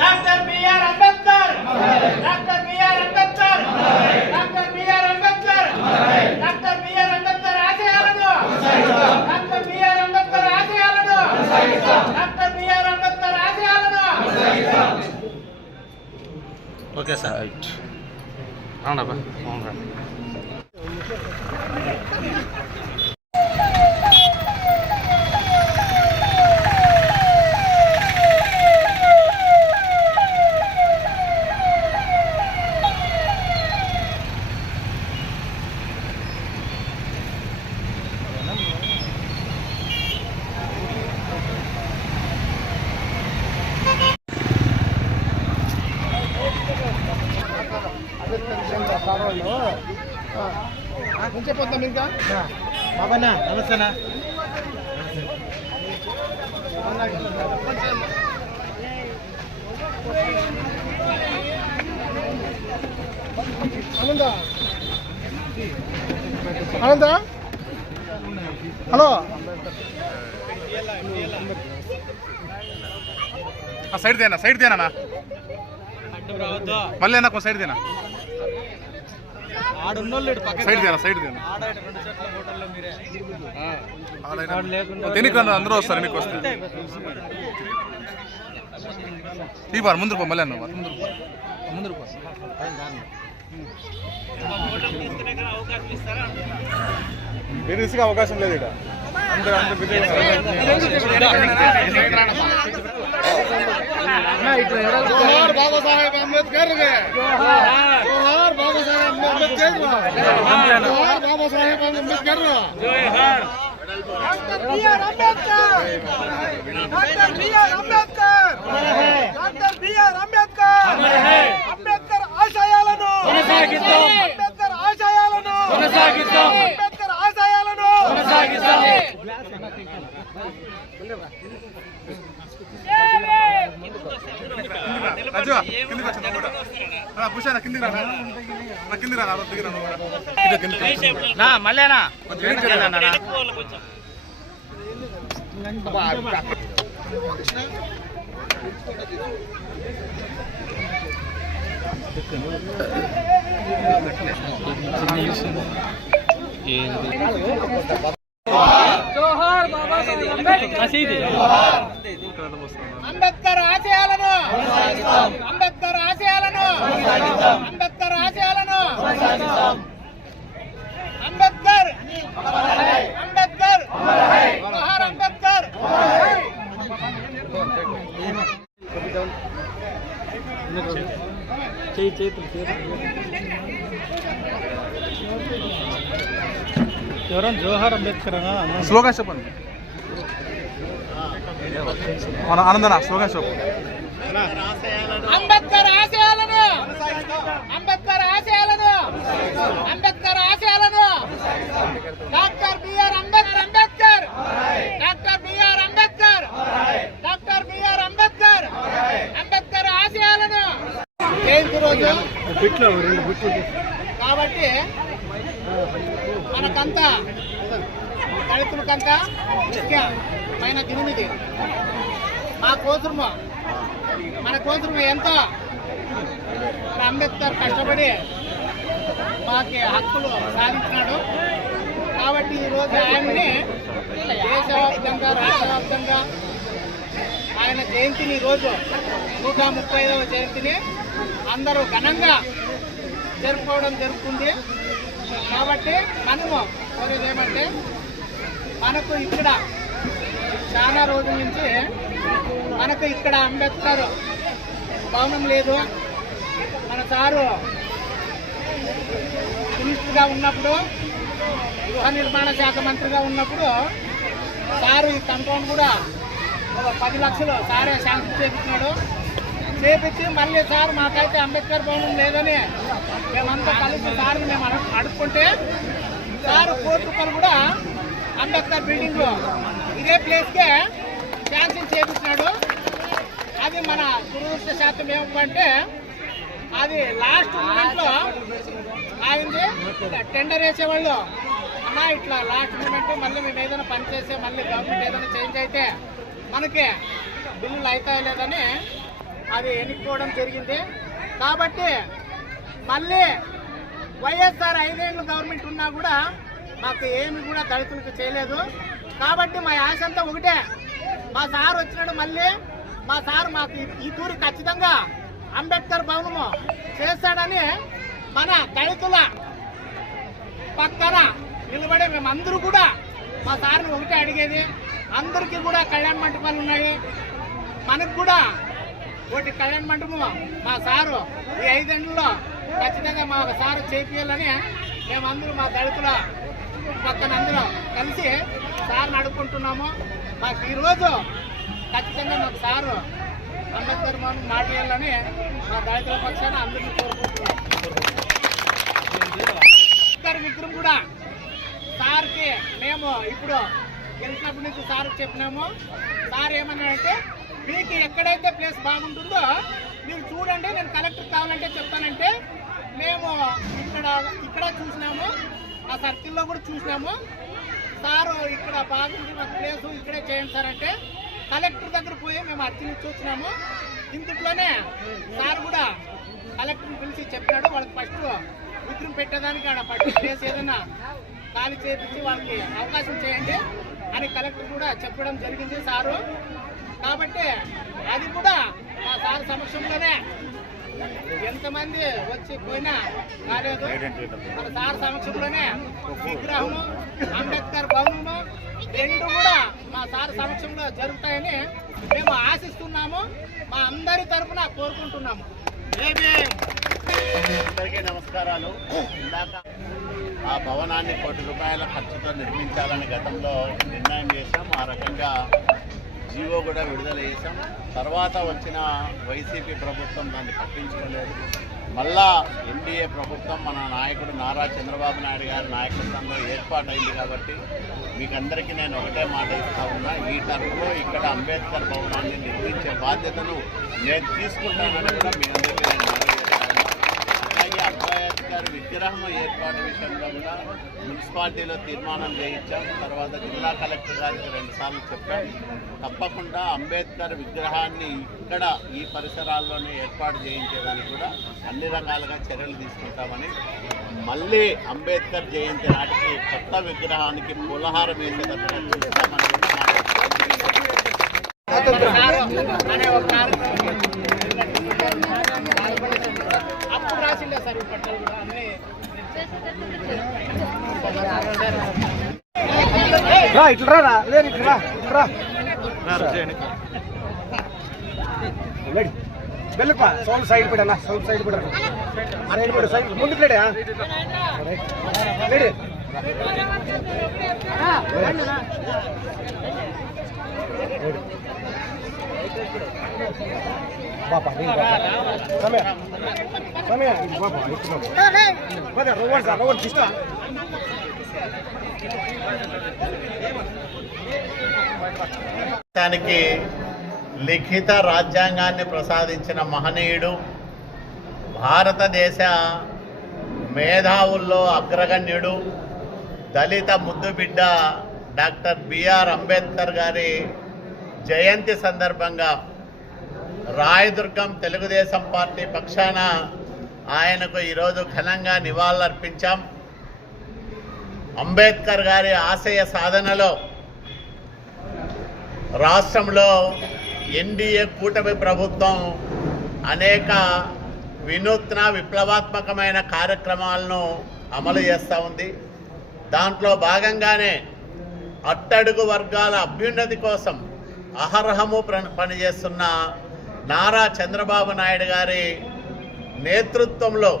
Doctor BR Ambedkar! Doctor BR Ambedkar! Doctor BR Ambedkar! Doctor BR Ambedkar ఆశయాలను! Doctor BR Ambedkar ఆశయాలను! Doctor BR Ambedkar ఆశయాలను! Okay sir. అవునబ్బా అవునరా బాబానా నమస్తేనా ఆనంద హలో ఆ సైడ్ దేనా సైడ్ దేనా మళ్ళీ అన్న కొంచెం సైడ్ దేనా ఆడున్నోళ్ళు పక్క సైడ్ దేనా సైడ్ రండి అందరూ వస్తారు ఎన్నికి వస్తారు. ఈ బార్ ముందు పో మళ్ళీ అన్న. ముందు పో. ముందు పో. మీరు ఇసుక అవకాశం లేదు ఇక్కడ. అందరూ అందరూ అంబేద్కర్ జోహార్ బాబా సాహెబ్ అంబేద్కర్ జోహార్ Baba Saheb Ambedkar doctor BR Ambedkar doctor BR Ambedkar doctor BR Ambedkar Ambedkar ఆశయాలను అంబేద్కర్ ఆశయాలను అంబేద్కర్ ఆశయాలను రాజు కిందికి మళ్ళేనా వెనక్కి రా. జోహార్ బాబా సాహెబ్ అంబేద్కర్ అంబేద్కర్ ఆశయాలను అంబేద్కర్ ఆశయాలను అంబేద్కర్ ఆశయాలను అంబేద్కర్ అంబేద్కర్ జోహార్ అంబేద్కర్ చెయ్యి చేతులు చేతులు ఎవరైనా జోహార్ అంబేద్కర్ అన్నా స్లోగా చెప్పండి. మన ఆనందన చెప్పు అంబేద్కర్ ఆశయాలను అంబేద్కర్ ఆశయాలను అంబేద్కర్ ఆశయాలను. Doctor BR Ambedkar Ambedkar. Doctor BR Ambedkar. Doctor BR Ambedkar. Ambedkar ఆశయాలను. జయంతి రోజు కాబట్టి మనకంతా దళితులు కంట పైన దినుమిది. మా కోసము మన కోసం ఎంతో? అంబేద్కర్ కష్టపడి మాకి హక్కులు సాధించినాడు. కాబట్టి ఈరోజు ఆయన్ని దేశవ్యాప్తంగా రాష్ట్రవ్యాప్తంగా ఆయన జయంతిని ఈరోజు నూట ముప్పై ఐదవ జయంతిని అందరూ ఘనంగా జరుపుకోవడం జరుగుతుంది. కాబట్టి మనము కోరేది ఏమంటే మనకు ఇక్కడ చాలా రోజుల నుంచి మనకు ఇక్కడ అంబేద్కర్ భవనం లేదు. మన సారు మినిస్టర్గా ఉన్నప్పుడు గృహ నిర్మాణ శాఖ మంత్రిగా ఉన్నప్పుడు సారు ఈ కంపౌండ్ కూడా ఒక పది లక్షలు సారే శాంక్షన్ చేపించినాడు చేపించి మళ్ళీ సార్ మాకైతే అంబేద్కర్ భవనం లేదని మేమంతా కలిసి సార్ని మేము అడుక్కుంటే సారు కోర్టు రూపాయలు కూడా అంబేద్కర్ బిల్డింగ్ ఇదే ప్లేస్కే శాంక్షన్ చేపించినాడు. అది మన దురదృష్ట శాతం ఏమంటే అది లాస్ట్ మూమెంట్లో ఆగింది. టెండర్ వేసేవాళ్ళు అన్నా ఇట్లా లాస్ట్ మూమెంట్ మళ్ళీ మేము ఏదైనా పని చేస్తే మళ్ళీ గవర్నమెంట్ ఏదైనా చేంజ్ అయితే మనకి బిల్లులు అవుతాయో లేదని అది ఎన్నుకోవడం జరిగింది. కాబట్టి మళ్ళీ వైఎస్ఆర్ ఐదేళ్ళు గవర్నమెంట్ ఉన్నా కూడా మాకు ఏమి కూడా దళితులకు చేయలేదు. కాబట్టి మా ఆశ అంతా ఒకటే. మా సార్ వచ్చినాడు మళ్ళీ. మా సార్ మాకు ఈ- తూరి ఖచ్చితంగా అంబేద్కర్ భవనము చేస్తాడని మన దళితుల పక్కన నిలబడి మేమందరూ కూడా మా సార్ని ఒకటే అడిగేది. అందరికీ కూడా కళ్యాణ మంటపాలు ఉన్నాయి. మనకు కూడా ఒకటి కళ్యాణ మంటపం మా సారు ఈ ఐదేళ్ళలో ఖచ్చితంగా మా సారు చేపియాలని మేమందరూ మా దళితుల పక్కన అందరూ కలిసి సార్ని నడుపుకుంటున్నాము మాకు ఈరోజు ఖచ్చితంగా మాకు సారు అంబేద్కర్ భవన్ మాట ఇవ్వాలని మా దళితుల పక్షాన అందరినీ కోరుకుంటున్నాం. అంబేద్కర్ కూడా సార్కి మేము ఇప్పుడు గెలిచినప్పటి నుంచి సార్ చెప్పినాము. సార్ ఏమన్నాడంటే మీకు ఎక్కడైతే ప్లేస్ బాగుంటుందో మీరు చూడండి నేను కలెక్టర్ కావాలంటే చెప్తానంటే మేము ఇక్కడ ఇక్కడ చూసినాము. ఆ సర్కిల్లో కూడా చూసినాము. సారు ఇక్కడ బాగుంది మాకు ప్లేసు ఇక్కడే చేయండి సార్ అంటే కలెక్టర్ దగ్గర పోయి మేము అర్జీని చూసినాము ఇంతట్లోనే సార్ కూడా కలెక్టర్ని పిలిచి చెప్పినాడు. వాళ్ళకి ఫస్ట్ విగ్రహం పెట్టేదానికి ఆడ ఫస్ట్ ప్లేస్ ఏదైనా ఖాళీ చేపించి వాళ్ళకి అవకాశం చేయండి అని కలెక్టర్ కూడా చెప్పడం జరిగింది సారు. కాబట్టి అది కూడా మా సార్ సమక్షంలోనే ఎంతమంది వచ్చి పోయినా కాలేదు మన సార్ సమక్షంలోనే విగ్రహము అంబేద్కర్ భవనము రెండు కూడా మా సార్ సమక్షంలో జరుగుతాయని మేము ఆశిస్తున్నాము. మా అందరి తరఫున కోరుకుంటున్నాము. అందరికీ నమస్కారాలు. ఇందాక ఆ భవనాన్ని కోటి రూపాయల ఖర్చుతో నిర్మించాలని గతంలో నిర్ణయం చేశాం. ఆ రకంగా జీవో కూడా విడుదల చేశాం. తర్వాత వచ్చిన వైసీపీ ప్రభుత్వం దాన్ని పట్టించుకోలేదు. మళ్ళా ఎన్డీఏ ప్రభుత్వం మన నాయకుడు నారా చంద్రబాబు నాయుడు గారి నాయకత్వంలో ఏర్పాటైంది కాబట్టి మీకు అందరికీ నేను ఒకటే మాట ఇస్తా ఉన్నా. ఈ తరఫులో ఇక్కడ అంబేద్కర్ భవనాన్ని నిర్మించే బాధ్యతను నేను తీసుకుంటానని కూడా మీ అందరికీ నేను అలాగే అంబేద్కర్ విగ్రహం ఏర్పాటు విషయంలో కూడా మున్సిపాలిటీలో తీర్మానం చేయించాం. తర్వాత జిల్లా కలెక్టర్ గారికి రెండు సార్లు చెప్పాం. తప్పకుండా అంబేద్కర్ విగ్రహాన్ని ఇక్కడ ఈ పరిసరాల్లోనే ఏర్పాటు చేయించేదానికి కూడా అన్ని రకాలుగా చర్యలు తీసుకుంటామని మళ్ళీ అంబేద్కర్ జయంతి నాటికి కొత్త విగ్రహానికి పులహారం చూస్తామని. అనే ఒక కార్యక్రమం అప్పుడు రాసిండే సార్ ఈ పట్టాలు కూడా అన్ని రా ఇట్లా రా లేదు ఇట్లా రా ఇట్లా రా. వెళ్ళుపా సౌండ్ సైడ్ పెట్టనా సౌండ్ సైడ్ పెట్టనా అరే పెట్టు సైడ్ ముందుకు లేడా లేడు బాపా పద రోవర్ సార్ రోవర్ తీస్తా దేశానికి లిఖిత రాజ్యాంగాన్ని ప్రసాదించిన మహనీయుడు భారతదేశ మేధావుల్లో అగ్రగణ్యుడు దళిత ముద్దుబిడ్డ డాక్టర్ బిఆర్ అంబేద్కర్ గారి జయంతి సందర్భంగా రాయదుర్గం తెలుగుదేశం పార్టీ పక్షాన ఆయనకు ఈరోజు ఘనంగా నివాళులర్పించాం. అంబేద్కర్ గారి ఆశయ సాధనలో రాష్ట్రంలో ఎన్డీఏ కూటమి ప్రభుత్వం అనేక వినూత్న విప్లవాత్మకమైన కార్యక్రమాలను అమలు చేస్తూ ఉంది. దాంట్లో భాగంగానే అట్టడుగు వర్గాల అభ్యున్నతి కోసం అహర్హము పనిచేస్తున్న నారా చంద్రబాబు నాయుడు గారి నేతృత్వంలో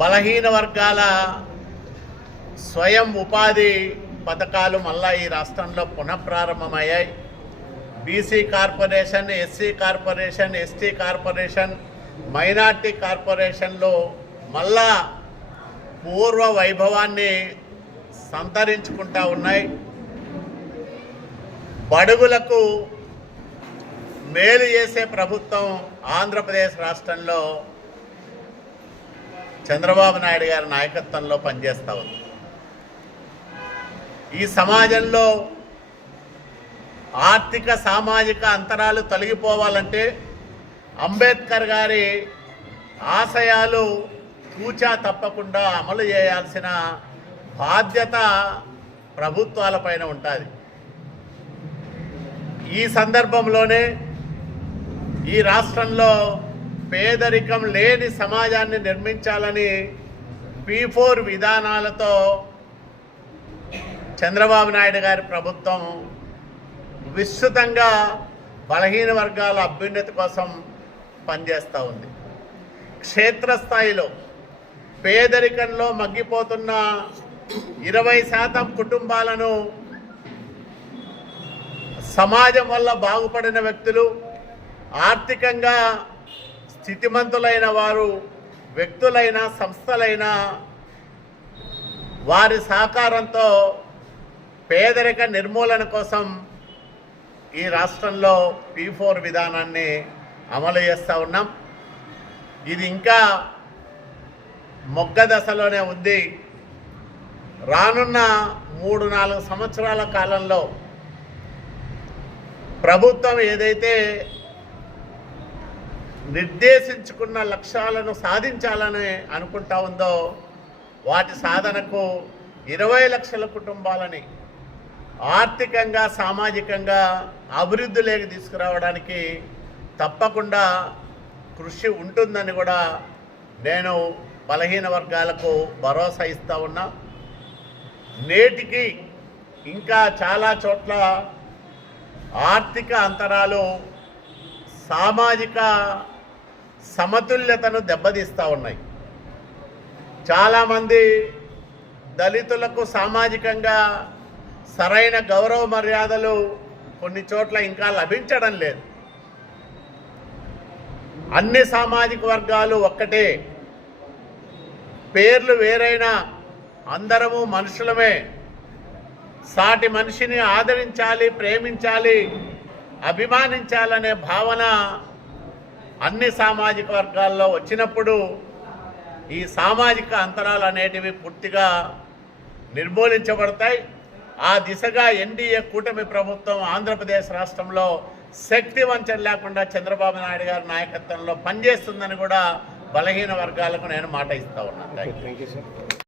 బలహీన వర్గాల స్వయం ఉపాధి పథకాలు మళ్ళా ఈ రాష్ట్రంలో పునఃప్రారంభమయ్యాయి. BC corporation SC corporation ST corporation minority కార్పొరేషన్లో మళ్ళా పూర్వ వైభవాన్ని సంతరించుకుంటా ఉన్నాయి. బడుగులకు మేలు చేసే ప్రభుత్వం ఆంధ్రప్రదేశ్ రాష్ట్రంలో చంద్రబాబు నాయుడు గారి నాయకత్వంలో పనిచేస్తూ ఉంది. ఈ సమాజంలో ఆర్థిక సామాజిక అంతరాలు తొలగిపోవాలంటే అంబేద్కర్ గారి ఆశయాలు కూచా తప్పకుండా అమలు చేయాల్సిన బాధ్యత ప్రభుత్వాలపైన ఉంటుంది. ఈ సందర్భంలోనే ఈ రాష్ట్రంలో పేదరికం లేని సమాజాన్ని నిర్మించాలని పీ ఫోర్ విధానాలతో చంద్రబాబు నాయుడు గారి ప్రభుత్వం విస్తృతంగా బలహీన వర్గాల అభ్యున్నతి కోసం పనిచేస్తూ ఉంది. క్షేత్రస్థాయిలో పేదరికంలో మగ్గిపోతున్న ఇరవై శాతం కుటుంబాలను సమాజం వల్ల బాగుపడిన వ్యక్తులు ఆర్థికంగా స్థితిమంతులైన వారు వ్యక్తులైన సంస్థలైన వారి సహకారంతో పేదరిక నిర్మూలన కోసం ఈ రాష్ట్రంలో పీ ఫోర్ విధానాన్ని అమలు చేస్తూ ఉన్నాం. ఇది ఇంకా మొగ్గ దశలోనే ఉంది. రానున్న మూడు నాలుగు సంవత్సరాల కాలంలో ప్రభుత్వం ఏదైతే నిర్దేశించుకున్న లక్ష్యాలను సాధించాలని అనుకుంటా ఉందో వాటి సాధనకు ఇరవై లక్షల కుటుంబాలని ఆర్థికంగా సామాజికంగా అభివృద్ధిలోకి తీసుకురావడానికి తప్పకుండా కృషి ఉంటుందని కూడా నేను బలహీన వర్గాలకు భరోసా ఇస్తూ ఉన్నా. నేటికి ఇంకా చాలా చోట్ల ఆర్థిక అంతరాలు సామాజిక సమతుల్యతను దెబ్బతీస్తూ ఉన్నాయి. చాలామంది దళితులకు సామాజికంగా సరైన గౌరవ మర్యాదలు కొన్ని చోట్ల ఇంకా లభించడం లేదు. అన్ని సామాజిక వర్గాలు ఒక్కటే. పేర్లు వేరైనా అందరము మనుషులమే. సాటి మనిషిని ఆదరించాలి ప్రేమించాలి అభిమానించాలనే భావన అన్ని సామాజిక వర్గాల్లో వచ్చినప్పుడు ఈ సామాజిక అంతరాలు అనేటివి పూర్తిగా నిర్మూలించబడతాయి. ఆ దిశగా ఎన్డీఏ కూటమి ప్రభుత్వం ఆంధ్రప్రదేశ్ రాష్ట్రంలో శక్తి వంచన లేకుండా చంద్రబాబు నాయుడు గారి నాయకత్వంలో పనిచేస్తుందని కూడా బలహీన వర్గాలకు నేను మాట ఇస్తా ఉన్నాను థ్యాంక్ యూ